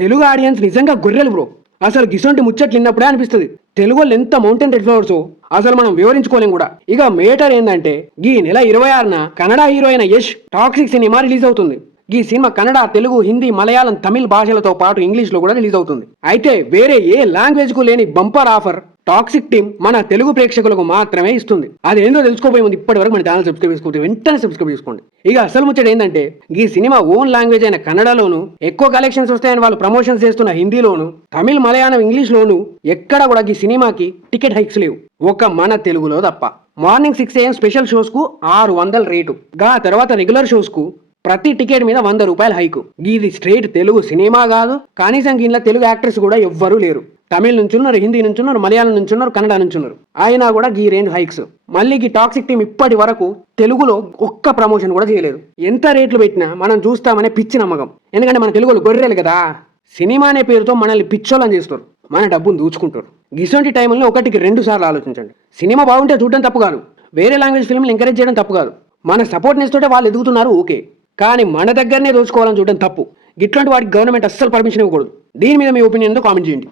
Telugu audience నిజంగా గొర్రెలు bro. అసలు గిసొంటి ముచ్చట్లు విన్నప్పుడే అనిపిస్తుంది తెలుగు వాళ్ళు ఎంత మౌంటైన్ రెడ్ ఫ్లవర్స్ అసలు మనం వివరించుకోలేం కూడా. ఇక మేటర్ ఏంటంటే ఈ నెల 26న కన్నడ హీరో అయిన యష్ టాక్సిక్ సినిమా రిలీజ్ అవుతుంది. ఈ సినిమా కన్నడ, తెలుగు, హిందీ, మలయాళం, తమిళ్ భాషలతో పాటు ఇంగ్లీష్ లో కూడా రిలీజ్ అవుతుంది. అయితే వేరే ఏ లాంగ్వేజ్ కు లేని బంపర్ ఆఫర్ టాక్సిక్ టీమ్ మన తెలుగు ప్రేక్షకులకు మాత్రమే ఇస్తుంది. అదేందో తెలుసుకోపోయే ముందు ఇప్పటి వరకు మన ఛానల్ సబ్స్క్రైబ్ చేసుకోండి, వెంటనే సబ్స్క్రైబ్ చేసుకోండి. ఇక అసలు ముచ్చట ఏంటంటే ఈ సినిమా ఓన్ లాంగ్వేజ్ అయిన కన్నడలోను ఎక్కువ కలెక్షన్స్ వస్తాయని వాళ్ళు ప్రమోషన్స్ చేస్తున్న హిందీలోను, తమిళ్, మలయాళం, ఇంగ్లీష్ లోను ఎక్కడ కూడా ఈ సినిమాకి టికెట్ హైక్స్ లేవు, ఒక మన తెలుగులో తప్ప. మార్నింగ్ 6 AM స్పెషల్ షోస్ కు 600 రేటు, గా తర్వాత రెగ్యులర్ షోస్ కు ప్రతి టికెట్ మీద 100 రూపాయలు హైకు. ఇది స్ట్రైట్ తెలుగు సినిమా కాదు, కనీసం దీనిలో తెలుగు యాక్టర్స్ కూడా ఎవ్వరూ లేరు. తమిళ నుంచి ఉన్నారు, హిందీ నుంచి ఉన్నారు, మలయాళం నుంచి ఉన్నారు, కన్నడ నుంచి ఉన్నారు. అయినా కూడా ఈ రేంజ్ హైక్స్. మళ్ళీ ఈ టాక్సిక్ టీం ఇప్పటి వరకు తెలుగులో ఒక్క ప్రమోషన్ కూడా చేయలేదు. ఎంత రేట్లు పెట్టినా మనం చూస్తామనే పిచ్చి నమ్మకం. ఎందుకంటే మన తెలుగులో గొర్రెలు కదా, సినిమా అనే పేరుతో మనల్ని పిచ్చోళ్ళని చేస్తారు, మన డబ్బును దూచుకుంటారు. గిసొంటి టైంలో ఒకటికి 2 సార్లు ఆలోచించండి. సినిమా బాగుంటే చూడడం తప్పు కాదు, వేరే లాంగ్వేజ్ ఫిల్మ్లు ఎంకరేజ్ చేయడం తప్పు కాదు. మన సపోర్ట్ చేస్తుంటే వాళ్ళు ఎదుగుతున్నారు ఓకే, కానీ మన దగ్గరనే దోచుకోవాలని చూడడం తప్పు. ఇట్లాంటి వాటికి గవర్నమెంట్ అస్సలు పర్మిషన్ ఇవ్వకూడదు. దీని మీద మీ ఒపీనియన్ కామెంట్ చేయండి.